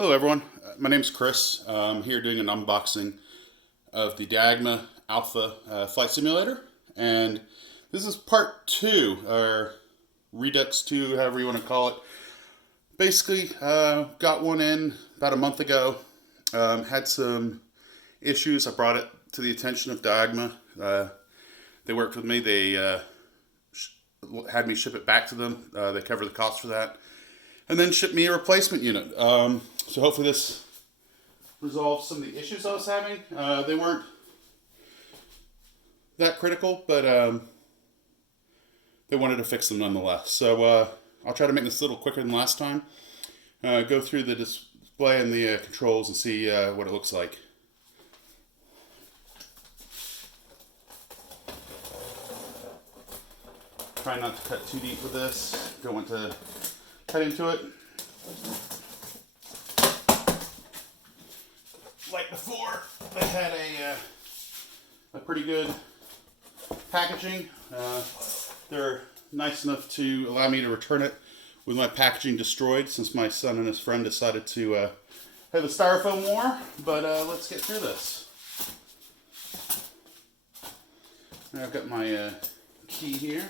Hello everyone, my name is Chris. I'm here doing an unboxing of the Diagma Alpha Flight Simulator, and this is part 2, or Redux 2, however you want to call it. Basically, got one in about a month ago, had some issues. I brought it to the attention of Diagma. They worked with me, they had me ship it back to them, they covered the cost for that, and then ship me a replacement unit. So hopefully this resolves some of the issues I was having. They weren't that critical, but they wanted to fix them nonetheless. So I'll try to make this a little quicker than last time. Go through the display and the controls and see what it looks like. Try not to cut too deep with this. Don't want to cut into it. Like before, they had a pretty good packaging. They're nice enough to allow me to return it with my packaging destroyed, since my son and his friend decided to have the styrofoam war. But let's get through this. I've got my key here.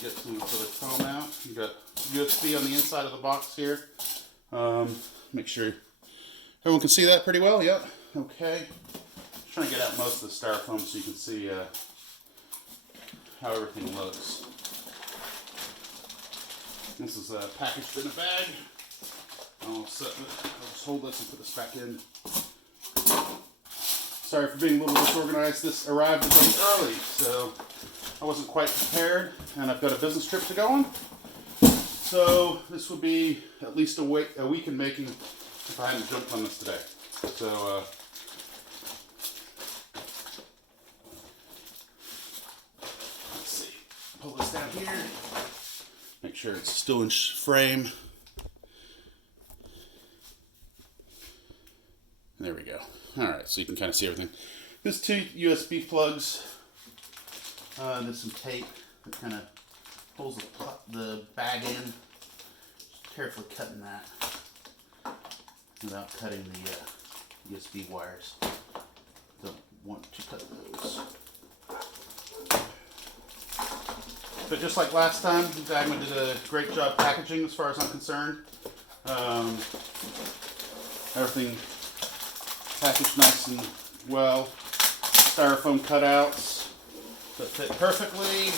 Get some of the foam out. You've got USB on the inside of the box here. Make sure everyone can see that pretty well. Yep. Okay. Just trying to get out most of the styrofoam so you can see how everything looks. This is packaged in a bag. I'll just hold this and put this back in. Sorry for being a little disorganized. This arrived a bit early, so I wasn't quite prepared, and I've got a business trip to go on. So this would be at least a week in making if I hadn't jumped on this today. So let's see. Pull this down here. Make sure it's still in frame. There we go. All right, so you can kind of see everything. There's 2 USB plugs. There's some tape that kind of pulls the bag in. Just carefully cutting that without cutting the USB wires. Don't want to cut those. But just like last time, Diagma did a great job packaging as far as I'm concerned. Everything packaged nice and well. Styrofoam cutouts that fit perfectly.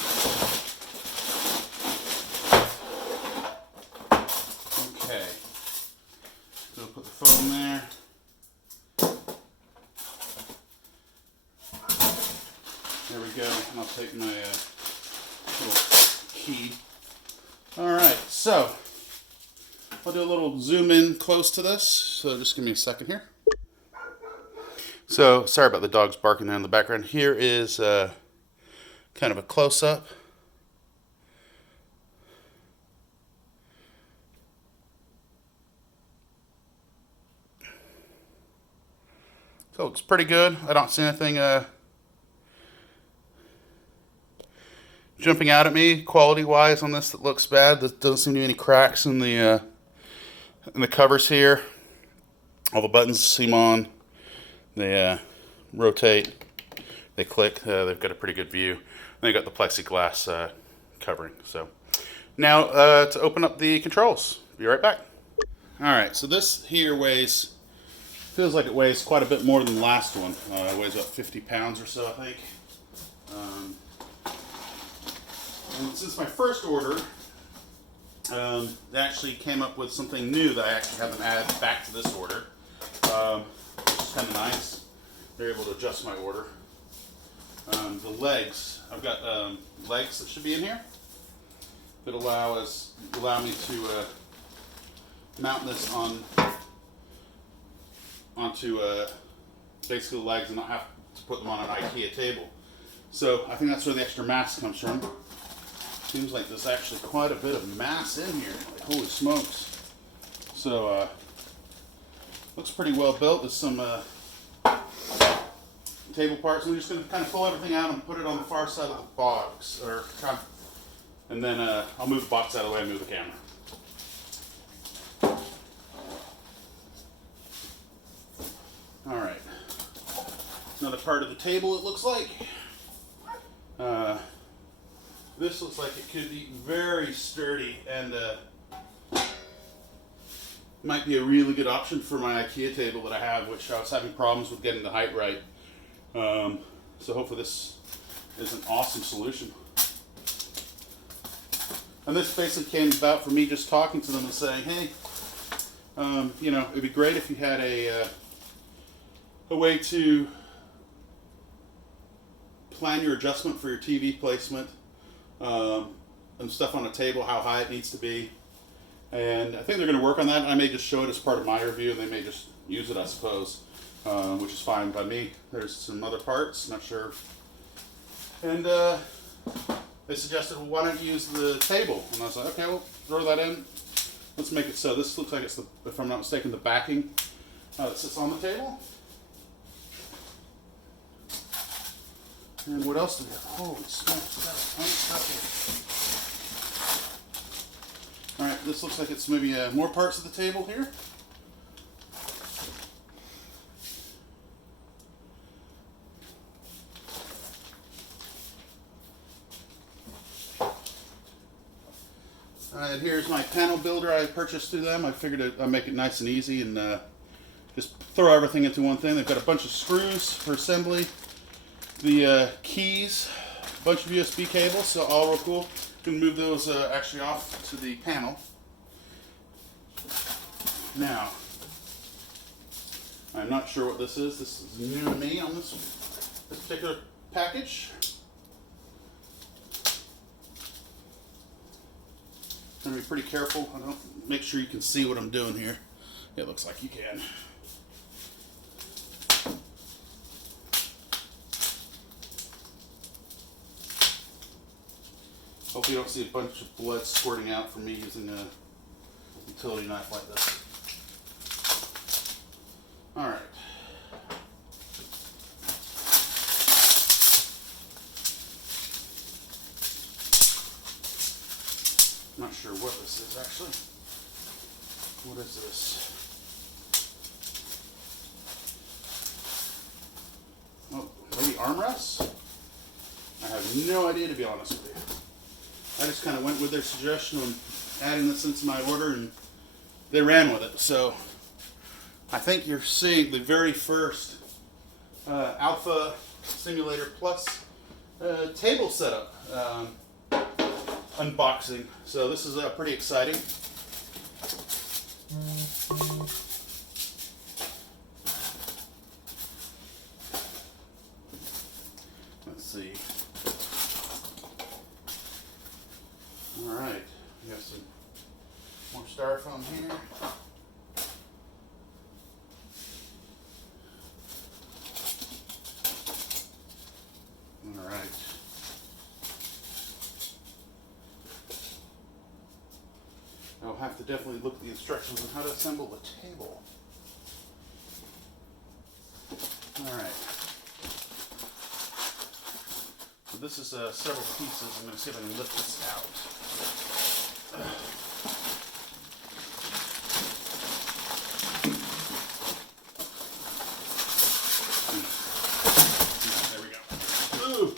Okay. So we'll put the foam there. There we go. And I'll take my little key. Alright, so I'll do a little zoom in close to this. So just give me a second here. So, sorry about the dogs barking there in the background. Here is kind of a close-up. So it looks pretty good. I don't see anything jumping out at me quality-wise on this that looks bad. There doesn't seem to be any cracks in the covers here. All the buttons seem on. They rotate, they click, they've got a pretty good view. And they got the plexiglass covering. So now to open up the controls. Be right back. Alright, so this here feels like it weighs quite a bit more than the last one. It weighs about 50 pounds or so, I think. And since my first order, they actually came up with something new that I actually haven't added back to this order. Which is kind of nice. They're able to adjust my order. The legs, I've got legs that should be in here that allow me to mount this onto basically the legs and not have to put them on an IKEA table. So I think that's where the extra mass comes from. Seems like there's actually quite a bit of mass in here. Like, holy smokes. So looks pretty well built. There's some table parts. I'm just going to kind of pull everything out and put it on the far side of the box, and then I'll move the box out of the way and move the camera. another part of the table, it looks like. This looks like it could be very sturdy and might be a really good option for my IKEA table that I have, which I was having problems with getting the height right. So hopefully this is an awesome solution. And this basically came about from me just talking to them and saying, hey, you know, it'd be great if you had a way to plan your adjustment for your TV placement and stuff on a table, how high it needs to be. And I think they're going to work on that. I may just show it as part of my review, and they may just use it, I suppose, which is fine by me. There's some other parts, not sure. And they suggested, well, why don't you use the table? And I was like, okay, well, throw that in. Let's make it so. This looks like it's, if I'm not mistaken, the backing that sits on the table. And what else do we have? Holy smokes, that's tons of stuff here. Alright, this looks like it's maybe more parts of the table here. And here's my panel builder I purchased through them. I figured I'd make it nice and easy and just throw everything into one thing. They've got a bunch of screws for assembly, the keys, a bunch of USB cables, so all real cool. You can move those actually off to the panel. Now, I'm not sure what this is. This is new to me on this particular package. I'm going to be pretty careful. I don't make sure you can see what I'm doing here. It looks like you can. Hope you don't see a bunch of blood squirting out from me using a utility knife like this. Alright. I'm not sure what this is actually. What is this? Oh, maybe armrests? I have no idea, to be honest with you. I just kind of went with their suggestion on adding this into my order, and they ran with it. So I think you're seeing the very first Alpha Simulator Plus table setup unboxing. So this is pretty exciting. Let's see. All right, we got some more styrofoam here. All right. I'll have to definitely look at the instructions on how to assemble the table. All right. So this is several pieces. I'm going to see if I can lift this out. There we go. Ooh,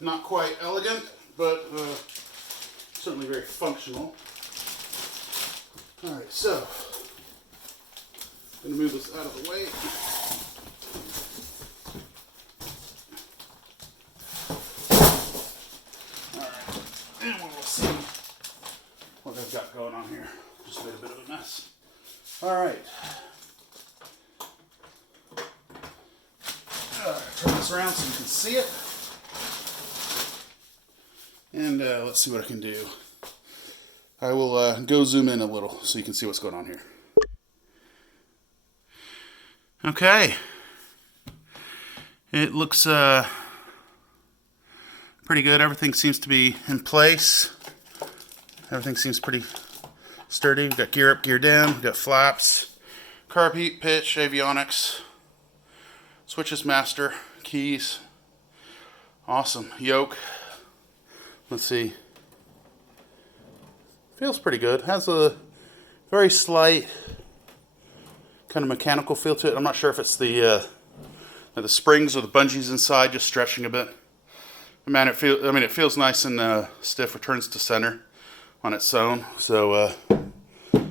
not quite elegant, but certainly very functional. All right, so I'm going to move this out of the way. And we'll see what they've got going on here. Just made a bit of a mess. All right. Turn this around so you can see it. And let's see what I can do. I will go zoom in a little so you can see what's going on here. Okay. It looks pretty good. Everything seems to be in place. Everything seems pretty sturdy. We've got gear up, gear down. We've got flaps, carb heat, pitch, avionics, switches master, keys. Awesome. Yoke. Let's see. Feels pretty good. Has a very slight kind of mechanical feel to it. I'm not sure if it's the The springs or the bungees inside just stretching a bit. It feels nice and stiff. Returns to center on its own. So